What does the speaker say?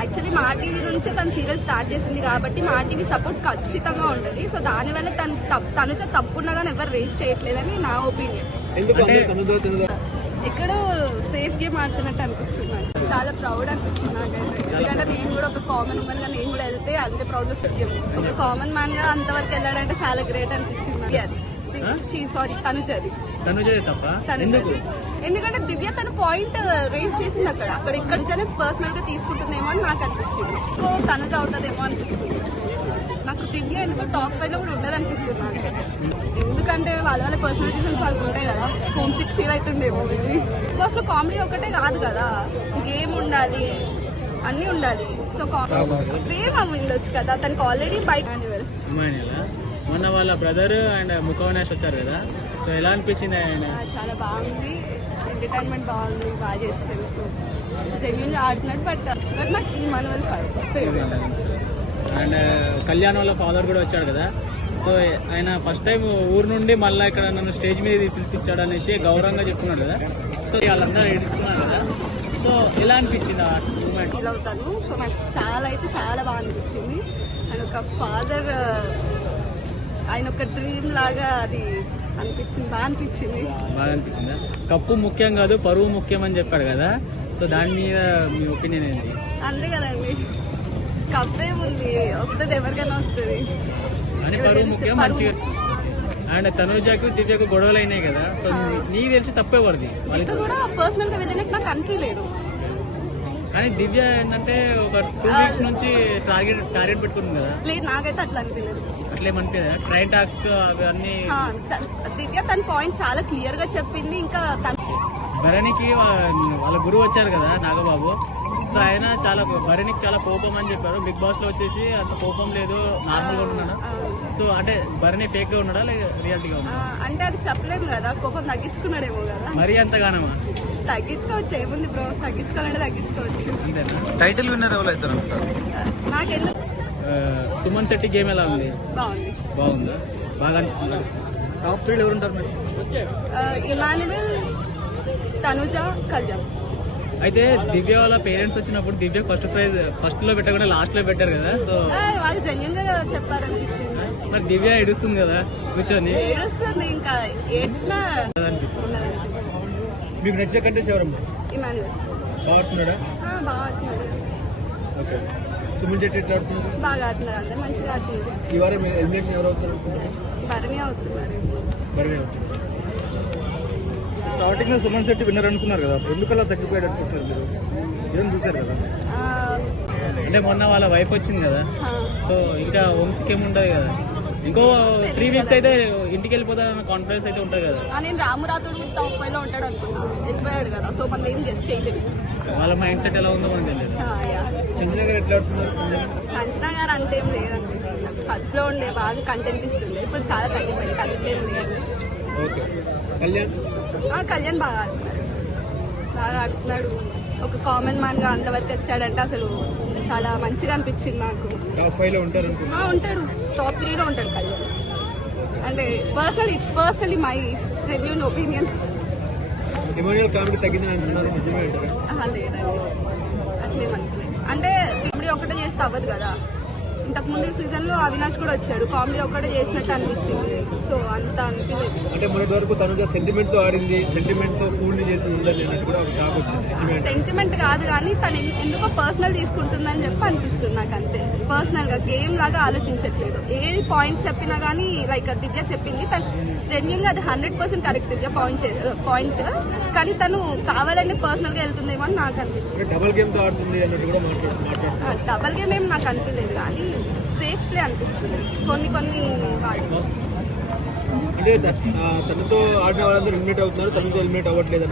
Actually మా TV నుంచే తను సీరియల్ స్టార్ట్ చేసింది కాబట్టి మా టీవీ సపోర్ట్ ఖచ్చితంగా ఉంటుంది. సో దానివల్ల తనుజ తప్పున్నా కానీ ఎవరు రేస్ చేయట్లేదని నా ఒపీనియన్. ఎక్కడో సేఫ్ గేమ్ ఆడుతున్నట్టు అనిపిస్తుంది. చాలా ప్రౌడ్ అనిపించింది నాకైతే. ఎందుకంటే నేను కూడా ఒక కామన్ ఉమెన్ గా నేను కూడా వెళ్తే అంతే ప్రౌడ్ గా ఫీల్ చేయం. ఒక కామన్ మ్యాన్ గా అంతవరకు వెళ్ళాడంటే చాలా గ్రేట్ అనిపించింది. అది సారీ తనుజది ఎందుకంటే దివ్య తన పాయింట్ రేస్ చేసింది అక్కడ ఇక్కడ నుంచే పర్సనల్ గా తీసుకుంటుందేమో అని నాకు అనిపించింది. సో తనుజ అవుతుందేమో అనిపిస్తుంది నాకు. దివ్య ఎందుకు టాప్ 5 లో కూడా ఉండదు అనిపిస్తుంది నాకు. ఎందుకంటే వాళ్ళ పర్సనల్ రీజన్స్ వాళ్ళకి ఉంటాయి కదా. హోమ్ సిక్ ఫీల్ అవుతుందేమో. బికాస్ లో కామెడీ ఒకటే కాదు కదా, గేమ్ ఉండాలి, అన్ని ఉండాలి. సో ఫేమ్ అవి ఉండొచ్చు కదా తనకు ఆల్రెడీ బయట. మొన్న వాళ్ళ బ్రదర్ అండ్ ముఖవనేష్ వచ్చారు కదా, సో ఎలా అనిపించింది? ఆయన చాలా బాగుంది, ఎంటర్టైన్మెంట్ బాగుంది, బాగా చేస్తారు. సో జెన్యూన్ ఆడుతున్నాడు. బట్ నాకు ఈ మనవల్ ఫేవరెట్. అండ్ కళ్యాణ్ వాళ్ళ ఫాదర్ కూడా వచ్చాడు కదా, సో ఆయన ఫస్ట్ టైం ఊరు నుండి మళ్ళీ ఇక్కడ నన్ను స్టేజ్ మీద పిలిపించాడు అనేసి గౌరవంగా చెప్తున్నాడు కదా. సో వాళ్ళందరూ ఏడుస్తున్నారు కదా, సో ఎలా అనిపించింది ఆ మూమెంట్? ఫీల్ అవుతాను. సో నాకు చాలా బాగా అనిపించింది. ఆయన ఒక ఫాదర్, ఆయన ఒక డ్రీమ్ లాగా అది అనిపించింది. బాగా అనిపించిందా? కప్పు ముఖ్యం కాదు, పరువు ముఖ్యం అని చెప్పాడు కదా, సో దాని మీద మీ ఒపీనియన్ ఏంటి? అంతే కదండి, కప్పే ఉంది, వస్తుంది, ఎవరికైనా వస్తుంది. పరువు ముఖ్యం, మంచిగా. అండ్ తనుజకు దివ్యకు గొడవలు అయినాయి కదా, సో నీకు తెలిసి తప్పే పడుతుంది. ఇక్కడ కూడా పర్సనల్ గా వెళ్ళినట్టు నాకు అనిపించలేదు. కానీ దివ్య ఏంటంటే ఒక 2 వీక్స్ నుంచి టార్గెట్ పెట్టుకుంది కదా. లేదు, నాకైతే అట్లా అనిపించలేదు. అట్లేమనిపించదా? ట్రైన్ టాక్స్ అవన్నీ దివ్య తన పాయింట్ చాలా క్లియర్ గా చెప్పింది. ఇంకా భరణికి వాళ్ళ గురువు వచ్చారు కదా నాగబాబు, సో ఆయన భరణికి చాలా కోపం అని చెప్పారు. బిగ్ బాస్ లో వచ్చేసి అంత కోపం లేదు, నార్మల్ గా ఉన్నాడు. సో అంటే భరణి ఫేక్ గా ఉన్నాడా లేదా రియాలిటీగా ఉన్నాడా? అంటే అది చెప్పలేము కదా, కోపం తగ్గించుకున్నాడేమో కదా. మరీ అంతగానమా? తగ్గించుకోవచ్చు, ఏముంది బ్రో, తగ్గించుకోవాలంటే తగ్గించుకోవచ్చు. టైటిల్ విన్నర్ ఎవరు అవుతారు? నాకెందుకు సుమన్ శెట్టి గేమ్ ఎలా ఉంది? బాగుందా? బాగా అనిపిస్తుందా? టాప్ 3 ఎవరు ఉంటారు? ఇమాన్యుయల్, తనుజ, కళ్యాణ్. అయితే దివ్య వాళ్ళ పేరెంట్స్ వచ్చినప్పుడు దివ్య ఫస్ట్ లో పెట్టకుండా లాస్ట్ లో పెట్టారు కదా, సో వాళ్ళు జెన్యూన్ గా చెప్పారనిపించింది. మరి దివ్య ఏడుస్తుంది కదా కూర్చొని. ఏడుస్తుంది, ఇంకా ఏడ్చినా అనిపిస్తుంది. మీకు నచ్చిన కంటెస్ట్ ఎవరమ్మా? ఇమాన్యుయల్. బాగా ఆడుతున్నాడా? బాగా ఆడుతున్నాడు. సుమన్ శెట్టి ఎట్లా ఆడుతున్నారు? బాగా ఆడుతున్నారు, అందరు మంచిగా ఆడుతున్నారు. ఈ వారం ఎలిమినేషన్ ఎవరు అవుతారు? భరణి అవుతున్నారు. స్టార్టింగ్ లో సుమన్ శెట్టి విన్నర్ అనుకున్నారు కదా, ఎందుకలా తగ్గిపోయాడు అనుకుంటున్నారు మీరు? ఏం చూసారు కదా? అంటే మొన్న వాళ్ళ వైఫ్ వచ్చింది కదా, సో ఇంకా వంశీకి ఏముంటది కదా, ఇంకో 3 వీక్స్ అయితే ఇంటికి వెళ్ళిపోతారన్న కాన్ఫిడెన్స్ అయితే ఉంటుంది కదా. నేను రామురాతుడు టాప్ 5 లో ఉంటాడు అనుకున్నా, వెళ్ళిపోయాడు కదా, సో మనం ఏం గెస్ట్ చేయలేము. వాళ్ళ మైండ్ సెట్ ఎలా ఉందో మనకు తెలియదు. సంజన గారు ఎట్లా ఆడుతున్నారు? సంజన గారు అంతేం లేదనిపించింది నాకు. ఫస్ట్ లో ఉండే బాగా కంటెంట్ ఇస్తుండే, ఇప్పుడు చాలా తగ్గిపోయింది, కంటెంట్ ఏం లేదు. కళ్యాణ్ బాగా ఆడుతున్నాడు. ఒక కామన్ మ్యాన్ గా అంతవరకు వచ్చాడంటే అసలు చాలా మంచిగా అనిపించింది నాకు. ఉంటాడు, టాప్ 3 లో ఉంటాడు కళ్యాణ్. అంటే పర్సనలీ మై జెన్యూన్ ఒపీనియన్. లేదండి, అట్లేమనుకోలేదు. అంటే ఇప్పుడు ఒకటే చేస్తే అవ్వదు కదా. ఇంతకు ముందు సీజన్ లో అవినాష్ కూడా వచ్చాడు, కామెడీ ఒక్కటే చేసినట్టు అనిపించింది. సో అంత అనిపించలేదు. అంటే మొన్నటి వరకు తను సెంటిమెంట్ తో ఆడింది, సెంటిమెంట్ తో ఫూల్ చేసి సెంటిమెంట్ కాదు కానీ తను ఎందుకో పర్సనల్ తీసుకుంటుందని చెప్పి అనిపిస్తుంది నాకు. అంతే, పర్సనల్ గా గేమ్ లాగా ఆలోచించట్లేదు. ఏ పాయింట్ చెప్పినా గానీ లైక్ దివ్య చెప్పింది తను జెన్యూన్ గా అది 100% కరెక్ట్. దివ్య పాయింట్ కానీ తను కావాలంటే పర్సనల్ గా వెళ్తుందేమో అని నాకు అనిపించింది. డబల్ గేమ్ తో ఆడుతుంది అన్నట్టు కూడా మాట్లాడుతున్నారు. డబల్ గేమ్ ఏం నాకు అనిపించలేదు కానీ సేఫ్ ప్లే అనిపిస్తుంది కొన్ని వాటి. అంటే తనతో ఆడిన వాళ్ళందరూ ఎలిమినేట్ అవుతున్నారు, తనతో ఎలిమినేట్ అవ్వట్లేదు.